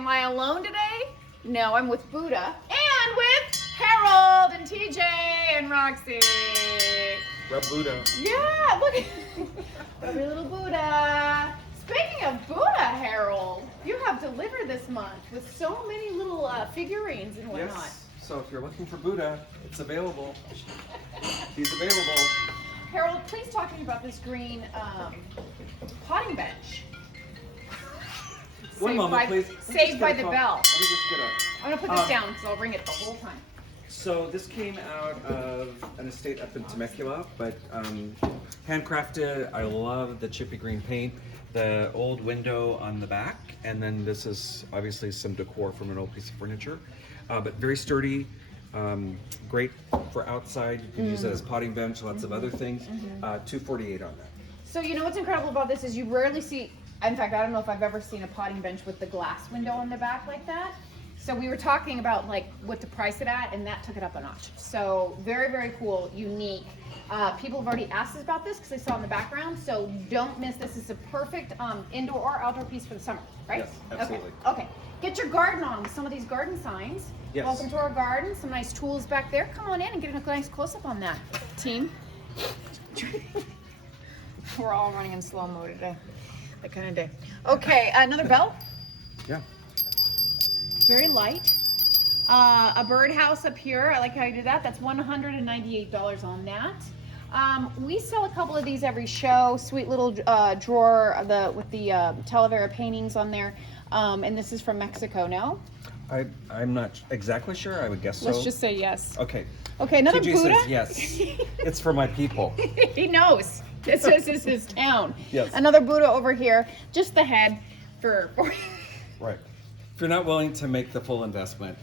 am I alone today? No, I'm with Buddha and with Harold and TJ and Roxy. Rub Buddha. Yeah, look at lovely little Buddha. Speaking of Buddha, Harold, you have delivered this month with so many little figurines and whatnot. Yes. So if you're looking for Buddha, it's available. He's available. Harold, please talk to me about this green potting bench. One moment, please. Saved by the bell. Let me just get up. I'm gonna put this down because I'll ring it the whole time. So this came out of an estate up in Temecula, but handcrafted. I love the chippy green paint, the old window on the back, and then this is obviously some decor from an old piece of furniture, but very sturdy. Great for outside. You can use it as potting bench, lots of other things. $248 on that. So you know what's incredible about this is you rarely see, in fact, I don't know if I've ever seen a potting bench with the glass window on the back like that. So we were talking about like what to price it at, and that took it up a notch. So very, very cool, unique. People have already asked us about this because they saw in the background. So don't miss this. It's a perfect indoor or outdoor piece for the summer, right? Yes, absolutely. Okay. Get your garden on with some of these garden signs. Yes. Welcome to our garden. Some nice tools back there. Come on in and get a nice close-up on that, team. We're all running in slow-mo today. That kind of day. Okay, another bell. Yeah. Very light. A birdhouse up here. I like how you did that. That's $198 on that. We sell a couple of these every show. Sweet little drawer with the Talavera paintings on there. And this is from Mexico, no? I'm not exactly sure. I would guess so. Let's just say yes. Okay. Okay, another TJ Buddha. says yes. It's for my people. He knows. This is his town. Yes. Another Buddha over here. Just the head for Right. If you're not willing to make the full investment.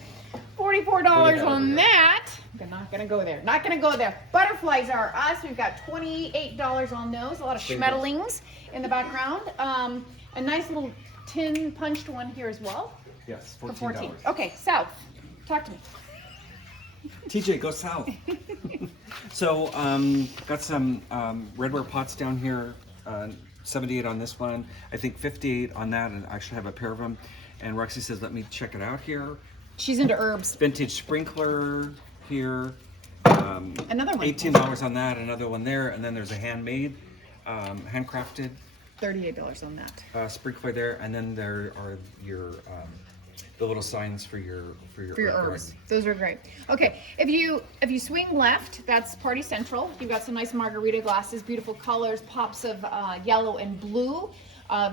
$44 on that. I'm not gonna go there. Not gonna go there. Butterflies are us. We've got $28 on those. A lot of schmetterlings in the background. A nice little tin punched one here as well. Yes, For $14. 14. Okay, south. Talk to me. TJ, go south. So, got some redware pots down here. 78 on this one. I think 58 on that, and I actually have a pair of them. And Roxy says, let me check it out here. She's into herbs. Vintage sprinkler here. Another one. $18 on that, another one there, and then there's a handmade, handcrafted $38 on that. sprinkler there, and then there are your the little signs for your For your herb herbs. garden. Those are great. Okay, if you swing left, that's Party Central. You've got some nice margarita glasses, beautiful colors, pops of yellow and blue.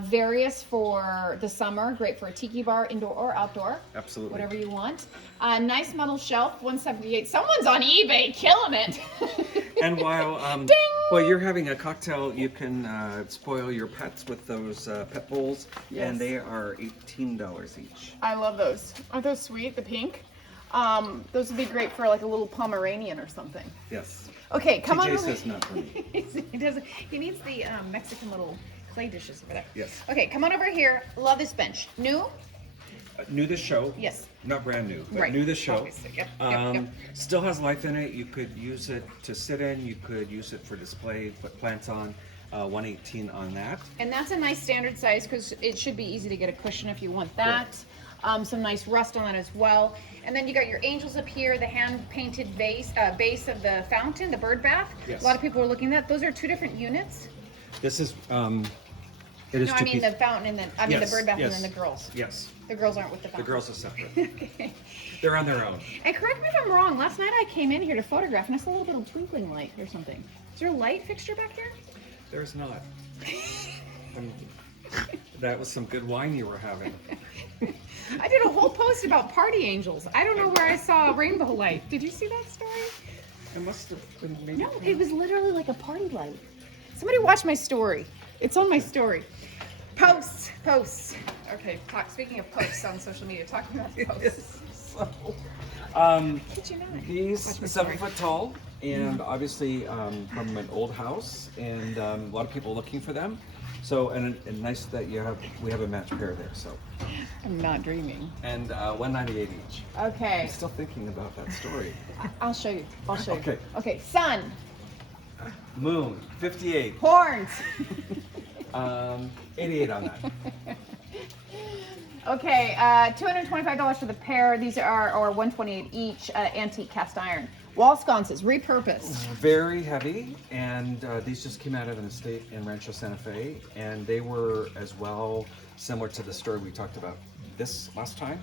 Various for the summer, great for a tiki bar, indoor or outdoor. Absolutely. Whatever you want. Nice metal shelf, $178. Someone's on eBay killing it. And Ding! while you're having a cocktail, you can spoil your pets with those pet bowls, Yes. and they are $18 each. I love those. Aren't those sweet? The pink. Those would be great for like a little Pomeranian or something. Yes. Okay, come on TJ over. says not for me. He doesn't. He needs the Mexican little clay dishes over there. Yes. Okay, come on over here. Love this bench. New? New this show. Yes. Not brand new, but Right. new this show. Obviously, yep. Still has life in it. You could use it to sit in. You could use it for display, put plants on. 118 on that. And that's a nice standard size because it should be easy to get a cushion if you want that. Some nice rust on that as well. And then you got your angels up here, the hand-painted base of the fountain, the bird bath. Yes. A lot of people are looking at that. Those are two different units. This is it is No, I two mean pieces. the fountain and then Yes, the bird bath yes. and then the girls. Yes. The girls aren't with the The fountain. girls are separate. Okay. They're on their own. And correct me if I'm wrong. Last night I came in here to photograph and I saw a little bit of twinkling light or something. Is there a light fixture back here? There's not. That was some good wine you were having. I did a whole post about party angels. I don't know where I saw a rainbow light. Did you see that story? It must have been maybe. No, it was literally like a party light. Somebody watch my story. It's on my story. Posts. Okay, speaking of posts on social media, talking about posts. So, Did you know? these Watch my 7 story. foot tall, and obviously from an old house, and a lot of people looking for them. So and nice that we have a match pair there. So I'm not dreaming. and 198 each. Okay, I'm still thinking about that story. I'll show you. Okay. Okay, sun, Moon 58. horns. 88 on that. Okay, $225 for the pair. These are, or $128 each, antique cast iron. Wall sconces, repurposed. Very heavy, and these just came out of an estate in Rancho Santa Fe, and they were as well similar to the story we talked about this last time.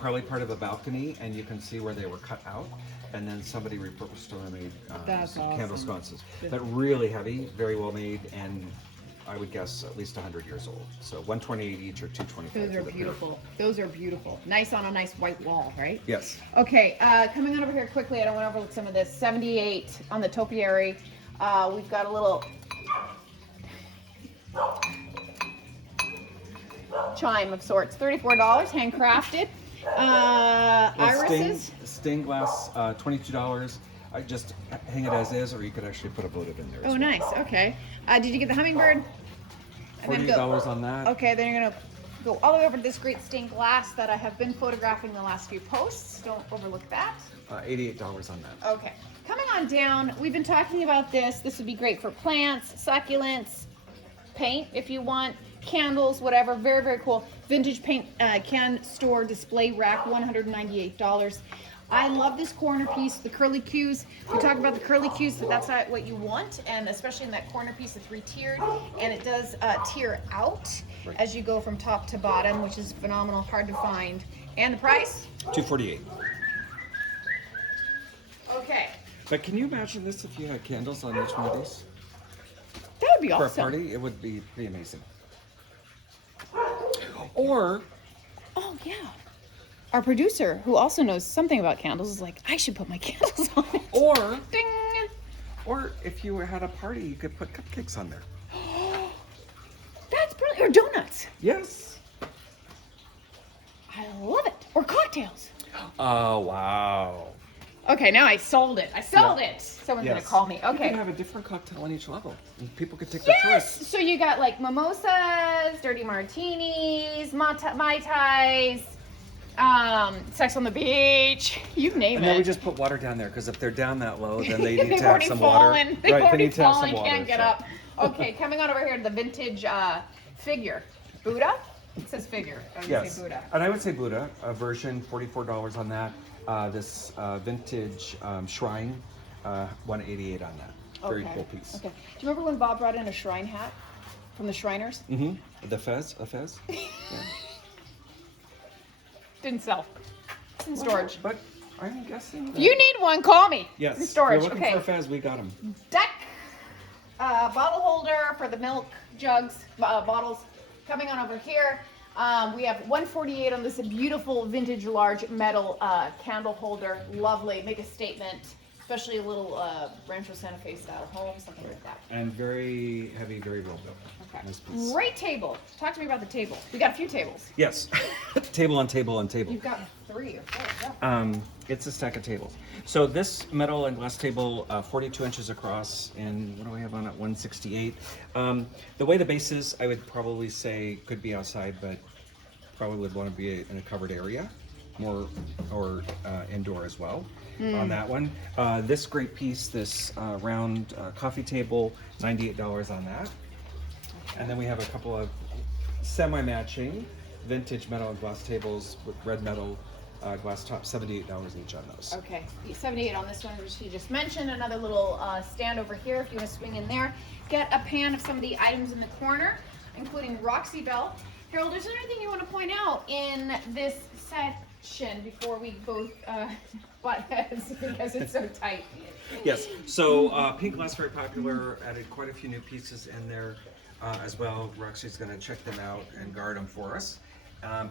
Probably part of a balcony, and you can see where they were cut out, and then somebody repurposed them and made That's some awesome. candle sconces. But really heavy, very well made, and I would guess at least 100 years old. So 128 each or 225. Those for are the pair. beautiful. Those are beautiful. Nice on a nice white wall, right? Yes. Okay, coming on over here quickly, I don't want to overlook some of this. 78 on the topiary. We've got a little chime of sorts. $34, handcrafted. Irises. Stained glass, $22. I just hang it as is, or you could actually put a votive in there. Oh, nice. Okay. Did you get the hummingbird? And then go- $48 on that. Okay, then you're gonna go all the way over to this great stained glass that I have been photographing the last few posts. Don't overlook that. $88 on that. Okay, coming on down, we've been talking about this. This would be great for plants, succulents, paint if you want, candles, whatever. Very, very cool. Vintage paint can store display rack, $198. I love this corner piece, the curly cues. We talk about the curly cues, so that's not what you want, and especially in that corner piece, it's three-tiered, and it does tier out as you go from top to bottom, which is phenomenal, hard to find. And the price? $248. Okay, But can you imagine this if you had candles on each one of these? that would be For a awesome. party, it would be pretty amazing. Or, Oh yeah. Our producer, who also knows something about candles, is like, I should put my candles on it. or, Ding! or if you had a party, you could put cupcakes on there. That's brilliant. Or donuts. Yes. I love it. Or cocktails. Oh, wow. Okay, now I sold it. I sold Yeah. it. Someone's Yes. gonna call me. You Okay. could have a different cocktail on each level, and people could take their Yes. choice. So you got like mimosas, dirty martinis, mai tais, sex on the beach. You name And it. then we just put water down there, because if they're down that low, then they need They've to have already some fallen. water. They've Right, they already need to have fallen. some water. Can't get so. up. Okay, coming on over here to the vintage figure. Buddha? It says figure. I would Yes, say Buddha. and I would say Buddha, a version, $44 on that. This vintage shrine, $188 on that. Very Okay. cool piece. Okay. Do you remember when Bob brought in a shrine hat from the Shriners? Mm-hmm. The fez, a fez. Yeah. Didn't sell. It's in storage. But I'm guessing. If you need one, call me. Yes. It's in storage. If you're looking Okay. for a fez, we got them. Deck bottle holder for the milk jugs, bottles. Coming on over here, we have 148 on this beautiful vintage large metal candle holder. Lovely, make a statement, especially a little Rancho Santa Fe style home, something like that. And very heavy, very well built. Okay. Nice piece. Great table. Talk to me about the table. We got a few tables. Yes. Table on table on table. You've got 3 or 4. Yeah. It's a stack of tables. So this metal and glass table, 42 inches across, and what do I have on it? 168. The way the base is, I would probably say could be outside, but probably would want to be in a covered area, more or indoor as well. On that one, this great piece, this round coffee table, $98 on that. And then we have a couple of semi-matching vintage metal and glass tables with red metal glass top, $78 each on those. Okay, 78 on this one, which you just mentioned. Another little stand over here if you want to swing in there. Get a pan of some of the items in the corner, including Roxy Bell. Harold, is there anything you want to point out in this section before we both butt heads because it's so tight? Yes, so pink glass, very popular, added quite a few new pieces in there as well. Roxy's gonna check them out and guard them for us.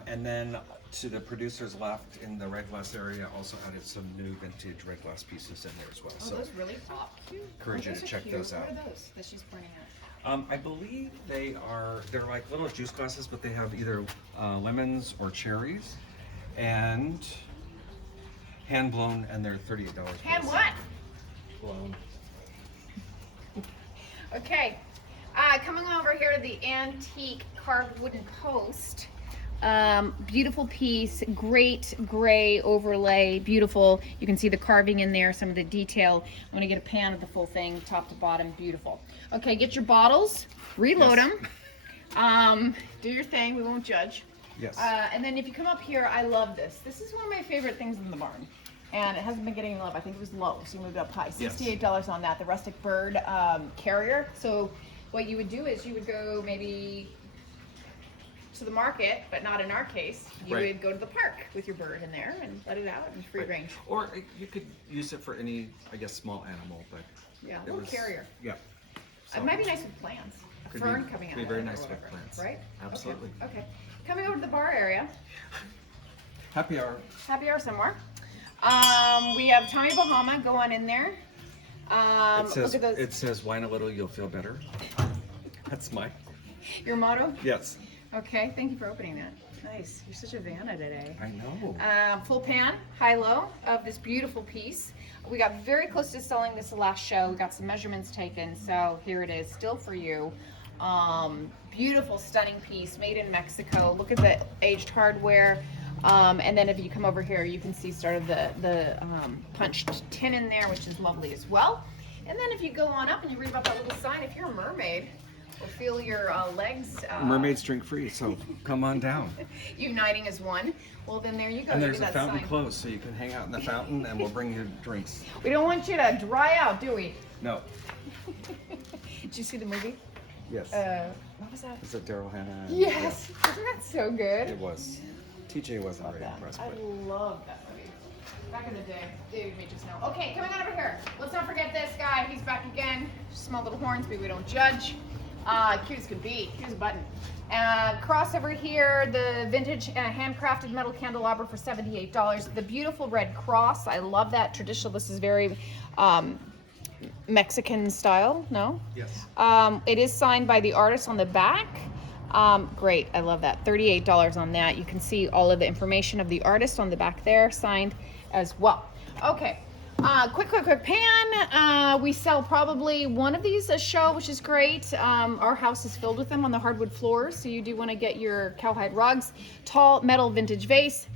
And then to the producer's left in the red glass area, also added some new vintage red glass pieces in there as well. Oh, So those really pop. encourage you to check those out. What are those that she's pointing at? I believe they're like little juice glasses, but they have either lemons or cherries, and hand blown, and they're $38. And what? Blown. Okay, coming over here to the antique carved wooden post. Beautiful piece, great gray overlay, beautiful. You can see the carving in there, some of the detail. I'm gonna get a pan of the full thing, top to bottom, beautiful. Okay, get your bottles, reload Yes. them. Do your thing, we won't judge. Yes. And then if you come up here, I love this. This is one of my favorite things in the barn. And it hasn't been getting any love. I think it was low, so you moved it up high. Yes. $68 on that, the rustic bird carrier. So what you would do is you would go maybe to the market, but not in our case. You Right. would go to the park with your bird in there and let it out in free Right. range. Or you could use it for any, I guess, small animal, but Yeah, a it little was, carrier. Yeah. It might be nice with plants. A Could fern be- coming out be of very it or nice with whatever, plants. right? Absolutely. Okay. Coming over to the bar area. Happy hour. Happy hour somewhere. We have Tommy Bahama. Go on in there. Look at those. It says wine a little, you'll feel better. That's Your motto? yes. Okay. Thank you for opening that. Nice. You're such a Vanna today. I know. Full pan, high-low of this beautiful piece. We got very close to selling this last show. We got some measurements taken, so here it is, still for you. Beautiful, stunning piece, made in Mexico. Look at the aged hardware. And then if you come over here, you can see sort of the punched tin in there, which is lovely as well. And then if you go on up and you read about that little sign, if you're a mermaid, or feel your legs Mermaids drink free, so come on down. uniting as one, well then there you go. And You there's do a that fountain sign. close, so you can hang out in the fountain, and we'll bring you drinks. We don't want you to dry out, do we? No. Did you see the movie? Yes. What was that? Is it Daryl Hannah? Yes. Isn't that so good? It was. TJ wasn't Love very that. impressed I with it. love that movie. Back in the day, David may just know. Okay, coming on over here. Let's not forget this guy. He's back again. Small little horns, but we don't judge. Cute as could be. Cute as a button. Cross over here, the vintage handcrafted metal candelabra for $78. The beautiful red cross. I love that traditional. This is very Mexican style. No? Yes. It is signed by the artist on the back. Great, I love that. $38 on that. You can see all of the information of the artist on the back there, signed as well. Okay, quick pan. We sell probably one of these a show, which is great. Our house is filled with them on the hardwood floors, so you do want to get your cowhide rugs. Tall metal vintage vase.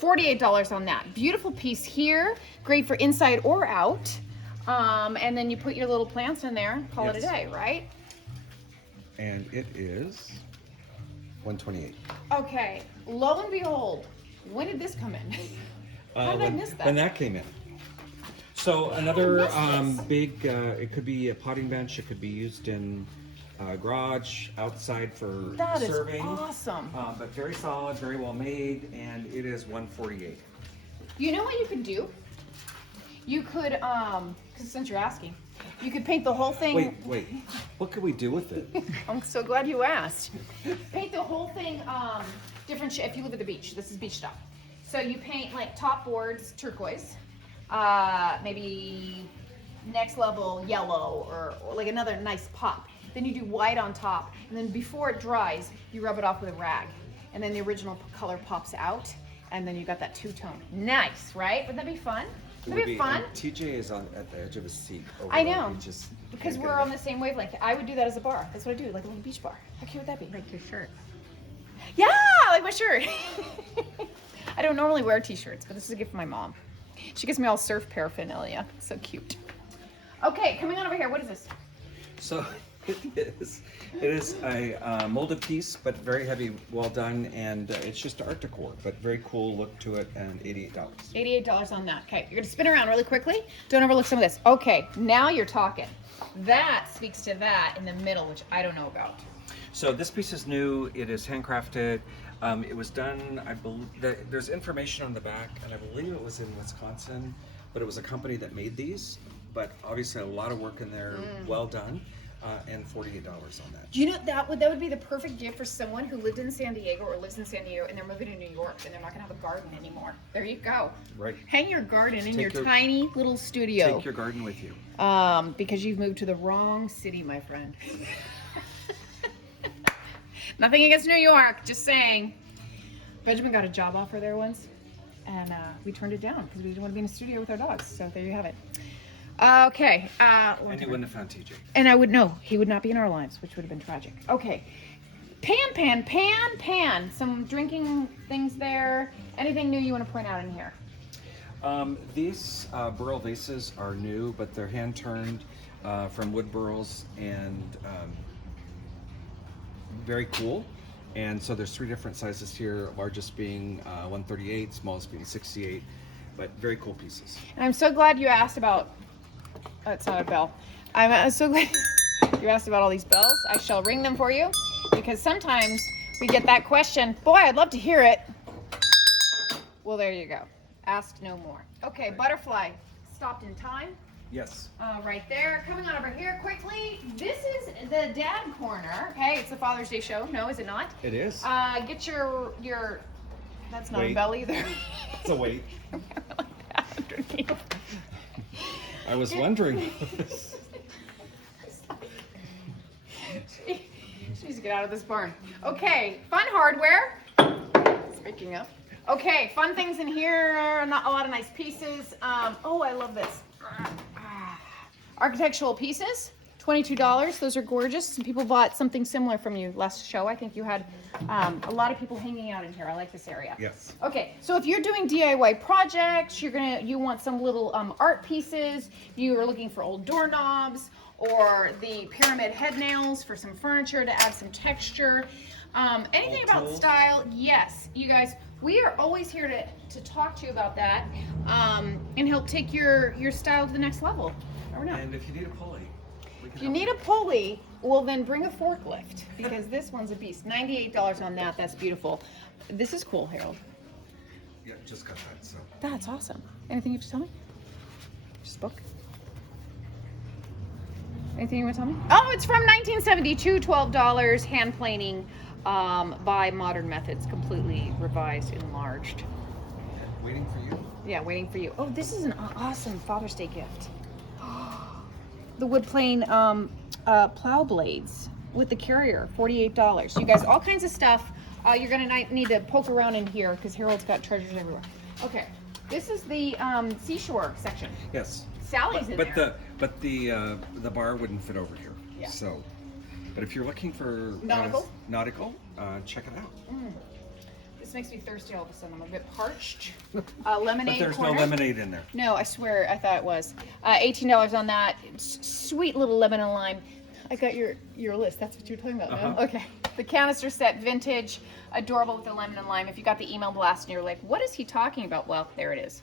$48 on that. Beautiful piece here, great for inside or out. And then you put your little plants in there, call it a Yes. day, right? And it is 128. Okay, lo and behold, when did this come in? How did I miss that? When that came in. So another missed this? big, it could be a potting bench. It could be used in garage, outside for That is serving. awesome. But very solid, very well made, and it is 148. You know what you could do? You could, because since you're asking, you could paint the whole thing. Wait. What could we do with it? I'm so glad you asked. Paint the whole thing different if you live at the beach. This is beach stuff. So you paint like top boards turquoise, maybe next level yellow or like another nice pop. Then you do white on top, and then before it dries, you rub it off with a rag, and then the original color pops out, and then you got that two-tone. Nice, right? Wouldn't that be fun? Wouldn't that be fun? TJ is at the edge of his seat. Over I there. know, He just because can't we're get on the same wavelength. I would do that as a bar. That's what I do, like a little beach bar. How cute would that be? Like your shirt. Yeah, like my shirt. I don't normally wear t-shirts, but this is a gift from my mom. She gives me all surf paraphernalia. So cute. Okay, coming on over here. What is this? So it is a molded piece, but very heavy, well done, and it's just art decor, but very cool look to it, and $88. $88 on that. Okay, you're gonna spin around really quickly. Don't overlook some of this. Okay, now you're talking. That speaks to that in the middle, which I don't know about. So this piece is new. It is handcrafted. It was done, I believe, there's information on the back, and I believe it was in Wisconsin, but it was a company that made these, but obviously a lot of work in there, well done, and $48 on that. Do you know that would be the perfect gift for someone who lived in San Diego or lives in San Diego and they're moving to New York and they're not gonna have a garden anymore. There you go. Right. Hang your garden in Take your your- tiny little studio. Take your garden with you. Because you've moved to the wrong city, my friend. Nothing against New York, just saying. Benjamin got a job offer there once, and we turned it down because we didn't want to be in a studio with our dogs. So there you have it. Okay. And you wouldn't have found TJ. And I would know he would not be in our lives, which would have been tragic. Okay. Pan. Some drinking things there. Anything new you want to point out in here? These burl vases are new, but they're hand turned from wood burls and very cool. And so there's 3 different sizes here, largest being 138, smallest being 68, but very cool pieces. And I'm so glad you asked about, oh, it's not a bell. I'm so glad you asked about all these bells. I shall ring them for you, because sometimes we get that question, boy, I'd love to hear it. Well, there you go. Ask no more. Okay, butterfly stopped in time. Yes. Right there. Coming on over here quickly. This is the dad corner. Okay, it's the Father's Day show. No, is it not? It is. Get your. That's not a Wait. bell either. It's a weight. Like that underneath. I was wondering. She needs to get out of this barn. Okay, fun hardware. Speaking of. Okay, fun things in here. Not a lot of nice pieces. Oh, I love this. Architectural pieces, $22. Those are gorgeous. Some people bought something similar from you last show. I think you had a lot of people hanging out in here. I like this area. Yes. Okay, so if you're doing DIY projects, you want some little art pieces. You are looking for old doorknobs or the pyramid head nails for some furniture to add some texture. Anything Old about tools. style? Yes, you guys. We are always here to talk to you about that and help take your style to the next level. Or not. And if you need a pulley, we can If you help need a pulley, well then bring a forklift, because this one's a beast. $98 on that. That's beautiful. This is cool, Harold. Yeah, just got that. So. That's awesome. Anything you have to tell me? Just book. Anything you want to tell me? Oh, it's from 1972, $12, hand planing by Modern Methods, completely revised, enlarged. Waiting for you. Yeah, waiting for you. Oh, this is an awesome Father's Day gift. The wood plane plow blades with the carrier, $48. You guys, all kinds of stuff. You're gonna need to poke around in here because Harold's got treasures everywhere. Okay, this is the seashore section. Yes. Sally's in there. But the bar wouldn't fit over here. Yeah. So, but if you're looking for Nautical? check it out. This makes me thirsty all of a sudden. I'm a bit parched. Lemonade But there's corner. no lemonade in there. No, I swear, I thought it was. $18 on that. Sweet little lemon and lime. I got your list. That's what you're talking about, no? Uh-huh. Okay. The canister set, vintage, adorable with the lemon and lime. If you got the email blast and you're like, what is he talking about? Well, there it is.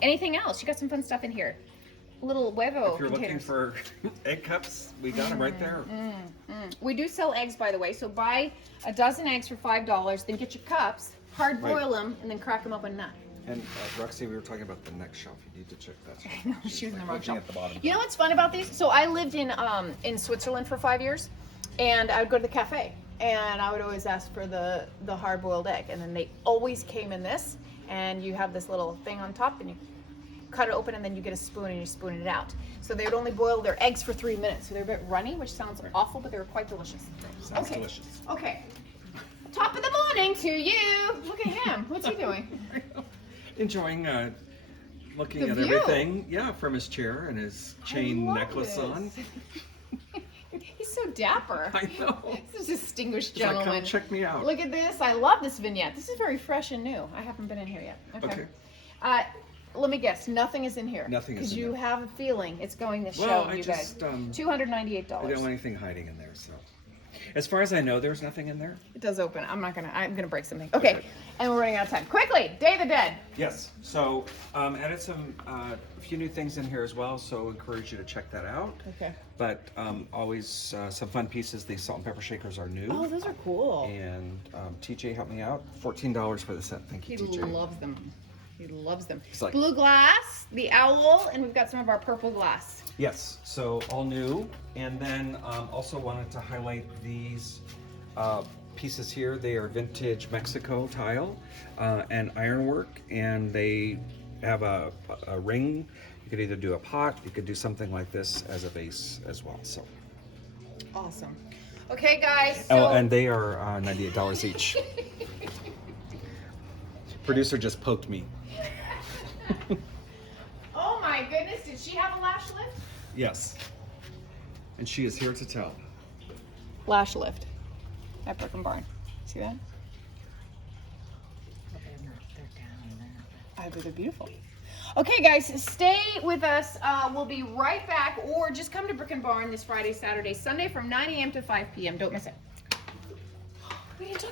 Anything else? You got some fun stuff in here. Little huevo If you're looking containers. for egg cups, we got them right there. We do sell eggs, by the way. So buy a dozen eggs for $5. Then get your cups, hard boil them, and then crack them open. And Roxy, we were talking about the next shelf. You need to check that. I know, she was in the wrong looking shelf. at the bottom. You know what's fun about these? So I lived in Switzerland for 5 years, and I would go to the cafe, and I would always ask for the hard-boiled egg, and then they always came in this, and you have this little thing on top, and you cut it open, and then you get a spoon, and you spoon it out. So they would only boil their eggs for 3 minutes, so they're a bit runny, which sounds awful, but they were quite delicious. Sounds Okay. delicious. Okay. Top of the morning to you. Look at him. What's he doing? Enjoying looking The at view. everything. Yeah, from his chair and his chain love necklace this. on. He's so dapper. I know. This is a distinguished He's like, gentleman. come check me out. Look at this. I love this vignette. This is very fresh and new. I haven't been in here yet. Okay. Let me guess. Nothing is in here. Nothing is Because in you there. have a feeling it's going to show, Well, I you just, guys. I $298. don't want anything hiding in there, so. As far as I know, there's nothing in there. It does open. I'm gonna break something. Okay. Okay. And we're running out of time. Quickly, Day of the Dead. Yes. So added some a few new things in here as well. So encourage you to check that out. Okay. But always some fun pieces. These salt and pepper shakers are new. Oh, those are cool. And TJ helped me out. $14 for the set. Thank He you, TJ. loves them. He loves them. He's like- Blue glass, the owl, and we've got some of our purple glass. Yes, so all new. And then also wanted to highlight these pieces here. They are vintage Mexico tile and ironwork, and they have a ring. You could either do a pot, you could do something like this as a base as well. So. Awesome. Okay, guys. So Oh, and they are $98 each. Producer just poked me. oh my goodness, did she have a lash lift? Yes. And she is here to tell. Lash lift at Brooklyn Barn. See that? I bet they're beautiful. Okay, guys, stay with us. We'll be right back, or just come to Brick and Barn this Friday, Saturday, Sunday from 9 a.m. to 5 p.m. Don't miss it. We didn't talk